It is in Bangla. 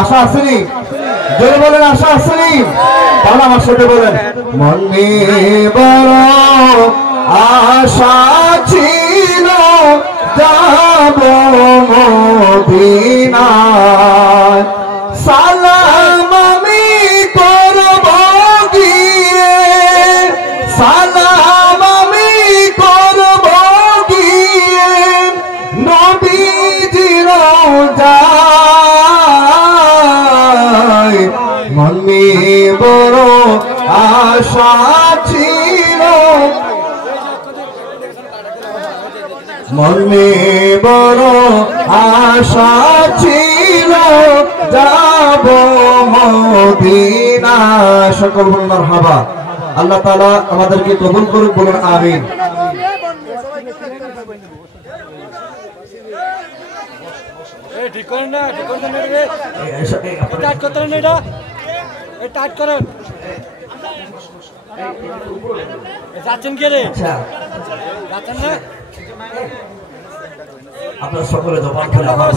আশা আসেনি? জোরে বলেন আশা আসেনি? তাহলে আমার সাথে বলেন, মনে বড় আশা ছিল যাব মদিনায়, সালাম আমি করব গিয়ে, সালাম আমি করব গিয়ে নবীজির রওজায়। মনে বড় আশা ছিল, মনে বড় আশা ছিল যাব মদিনা। সকল বলুন মারহাবা। আল্লাহ তাআলা আমাদেরকে কবুল করুক, বলুন আমিন। ঠিক করেন না, ঠিক করেন না রে, টাইট করতে না, এটা এই টাইট করেন। যাচ্ছেন কে রে? যাচ্ছেন না? আপনারা সকলে জবান খুলে আবার